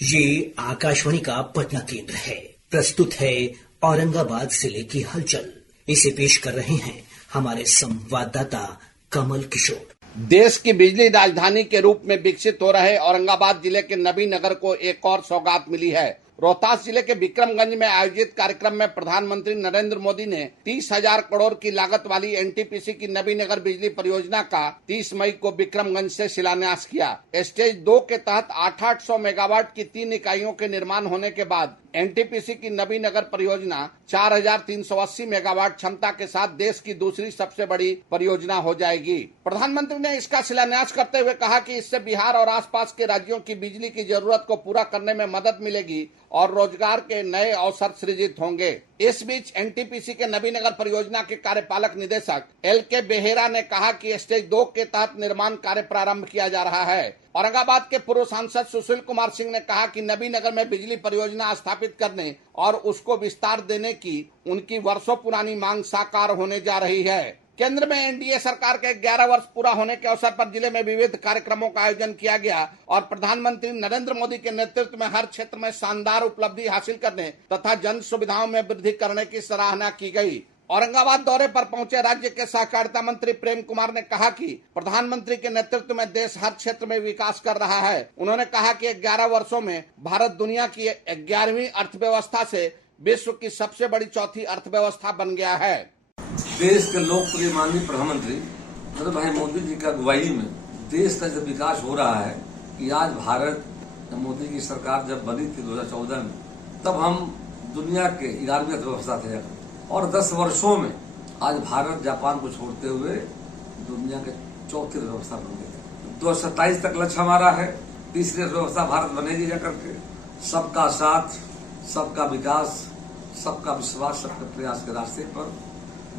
ये आकाशवाणी का पटना केंद्र है। प्रस्तुत है औरंगाबाद जिले की हलचल। इसे पेश कर रहे हैं हमारे संवाददाता कमल किशोर। देश की बिजली राजधानी के रूप में विकसित हो रहे औरंगाबाद जिले के नबीनगर को एक और सौगात मिली है। रोहतास जिले के विक्रमगंज में आयोजित कार्यक्रम में प्रधानमंत्री नरेंद्र मोदी ने 30,000 करोड़ की लागत वाली एनटीपीसी की नबीनगर बिजली परियोजना का 30 मई को विक्रमगंज से शिलान्यास किया। स्टेज 2 के तहत 800 मेगावाट की 3 इकाइयों के निर्माण होने के बाद एनटीपीसी की नबीनगर परियोजना 4,380 मेगावाट क्षमता के साथ देश की दूसरी सबसे बड़ी परियोजना हो जाएगी। प्रधानमंत्री ने इसका शिलान्यास करते हुए कहा कि इससे बिहार और आसपास के राज्यों की बिजली की जरूरत को पूरा करने में मदद मिलेगी और रोजगार के नए अवसर सृजित होंगे। इस बीच एनटीपीसी के नबीनगर परियोजना के कार्यपालक निदेशक LK बेहेरा ने कहा कि स्टेज 2 के तहत निर्माण कार्य प्रारंभ किया जा रहा है। औरंगाबाद के पूर्व सांसद सुशील कुमार सिंह ने कहा कि नबीनगर में बिजली परियोजना स्थापित करने और उसको विस्तार देने की उनकी वर्षों पुरानी मांग साकार होने जा रही है। केंद्र में एनडीए सरकार के 11 वर्ष पूरा होने के अवसर पर जिले में विविध कार्यक्रमों का आयोजन किया गया और प्रधानमंत्री नरेंद्र मोदी के नेतृत्व में हर क्षेत्र में शानदार उपलब्धि हासिल करने तथा जन सुविधाओं में वृद्धि करने की सराहना की गई। औरंगाबाद दौरे पर पहुंचे राज्य के सहकारिता मंत्री प्रेम कुमार ने कहा कि प्रधानमंत्री के नेतृत्व में देश हर क्षेत्र में विकास कर रहा है। उन्होंने कहा कि 11 वर्षों में भारत दुनिया की 11वीं अर्थव्यवस्था से विश्व की सबसे बड़ी चौथी अर्थव्यवस्था बन गया है। देश के लोकप्रिय माननीय प्रधानमंत्री नरेंद्र भाई मोदी जी की अगुवाई में देश का जब विकास हो रहा है कि आज भारत मोदी की सरकार जब बनी थी 2014 में, तब हम दुनिया के 11वीं अर्थव्यवस्था थे और 10 वर्षों में आज भारत जापान को छोड़ते हुए दुनिया के चौथी अर्थव्यवस्था बन गई। 2027 तक लक्ष्य हमारा है तीसरी अर्थव्यवस्था भारत बनेगी जाकर के। सबका साथ, सबका विकास, सबका विश्वास, सबके प्रयास के रास्ते पर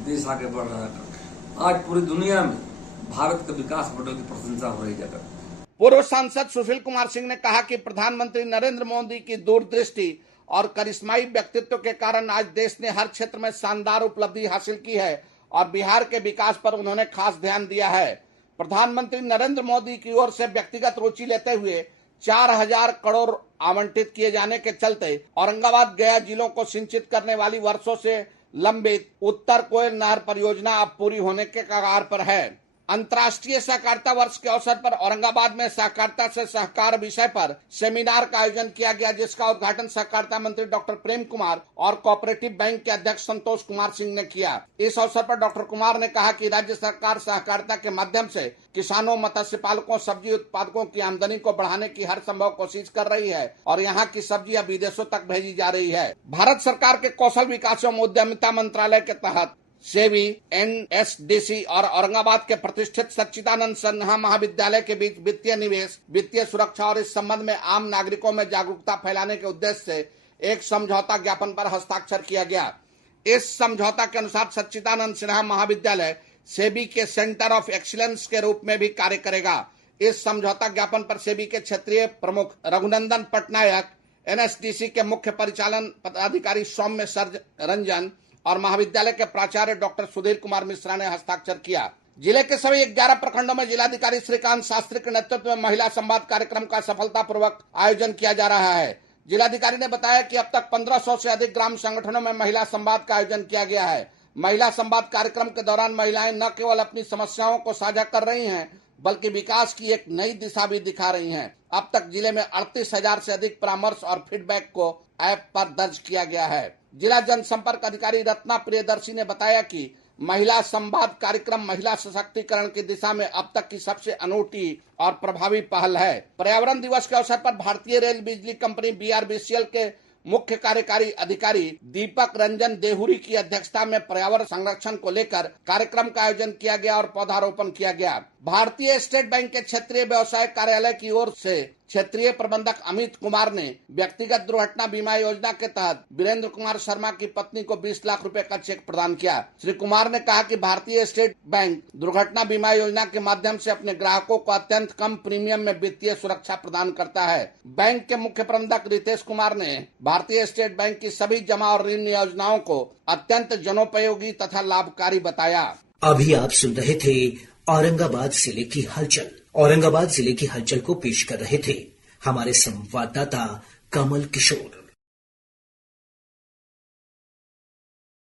देश आगे बढ़ रहा है। आज पूरी दुनिया में भारत के विकास मॉडल की प्रशंसा हो रही है। पूर्व सांसद सुशील कुमार सिंह ने कहा कि प्रधानमंत्री नरेंद्र मोदी की दूरदृष्टि और करिश्माई व्यक्तित्व के कारण आज देश ने हर क्षेत्र में शानदार उपलब्धि हासिल की है और बिहार के विकास पर उन्होंने खास ध्यान दिया है। प्रधानमंत्री नरेंद्र मोदी की ओर से व्यक्तिगत रुचि लेते हुए 4,000 करोड़ आवंटित किए जाने के चलते औरंगाबाद गया जिलों को सिंचित करने वाली वर्षों से लंबित उत्तर कोयल नहर परियोजना अब पूरी होने के कगार पर है। अंतर्राष्ट्रीय सहकारिता वर्ष के अवसर पर औरंगाबाद में सहकारिता से सहकार विषय पर सेमिनार का आयोजन किया गया, जिसका उद्घाटन सहकारिता मंत्री डॉक्टर प्रेम कुमार और कोऑपरेटिव बैंक के अध्यक्ष संतोष कुमार सिंह ने किया। इस अवसर पर डॉक्टर कुमार ने कहा कि राज्य सरकार सहकारिता के माध्यम से किसानों, मत्स्य पालकों, सब्जी उत्पादकों की आमदनी को बढ़ाने की हर संभव कोशिश कर रही है और यहाँ की सब्जियां विदेशों तक भेजी जा रही है। भारत सरकार के कौशल विकास एवं उद्यमिता मंत्रालय के तहत सेबी, NSDC और औरंगाबाद के प्रतिष्ठित सच्चिदानंद सिन्हा महाविद्यालय के बीच वित्तीय निवेश, वित्तीय सुरक्षा और इस संबंध में आम नागरिकों में जागरूकता फैलाने के उद्देश्य से एक समझौता ज्ञापन पर हस्ताक्षर किया गया। इस समझौता के अनुसार सच्चिदानंद सिन्हा महाविद्यालय सेबी के सेंटर ऑफ एक्सीलेंस के रूप में भी कार्य करेगा। इस समझौता ज्ञापन पर सेबी के क्षेत्रीय प्रमुख रघुनंदन पटनायक, NSDC के मुख्य परिचालन पदाधिकारी सौम्य रंजन और महाविद्यालय के प्राचार्य डॉक्टर सुधीर कुमार मिश्रा ने हस्ताक्षर किया। जिले के सभी 11 प्रखंडों में जिलाधिकारी श्रीकांत शास्त्री के नेतृत्व में महिला संवाद कार्यक्रम का सफलतापूर्वक आयोजन किया जा रहा है। जिलाधिकारी ने बताया कि अब तक 1500 से अधिक ग्राम संगठनों में महिला संवाद का आयोजन किया गया है। महिला संवाद कार्यक्रम के दौरान महिलाएं न केवल अपनी समस्याओं को साझा कर रही हैं, बल्कि विकास की एक नई दिशा भी दिखा रही हैं। अब तक जिले में 38,000 से अधिक परामर्श और फीडबैक को ऐप पर दर्ज किया गया है। जिला जनसंपर्क अधिकारी रत्ना प्रियदर्शी ने बताया कि महिला संवाद कार्यक्रम महिला सशक्तिकरण की दिशा में अब तक की सबसे अनूठी और प्रभावी पहल है। पर्यावरण दिवस के अवसर पर भारतीय रेल बिजली कंपनी BRBCL के मुख्य कार्यकारी अधिकारी दीपक रंजन देहुरी की अध्यक्षता में पर्यावरण संरक्षण को लेकर कार्यक्रम का आयोजन किया गया और पौधारोपण किया गया। भारतीय स्टेट बैंक के क्षेत्रीय व्यवसाय कार्यालय की ओर से क्षेत्रीय प्रबंधक अमित कुमार ने व्यक्तिगत दुर्घटना बीमा योजना के तहत वीरेंद्र कुमार शर्मा की पत्नी को 20 लाख रुपए का चेक प्रदान किया। श्री कुमार ने कहा कि भारतीय स्टेट बैंक दुर्घटना बीमा योजना के माध्यम से अपने ग्राहकों को अत्यंत कम प्रीमियम में वित्तीय सुरक्षा प्रदान करता है। बैंक के मुख्य प्रबंधक रितेश कुमार ने भारतीय स्टेट बैंक की सभी जमा और ऋण योजनाओं को अत्यंत जनोपयोगी तथा लाभकारी बताया। अभी आप सुन रहे थे औरंगाबाद जिले की हलचल। औरंगाबाद जिले की हलचल को पेश कर रहे थे हमारे संवाददाता कमल किशोर।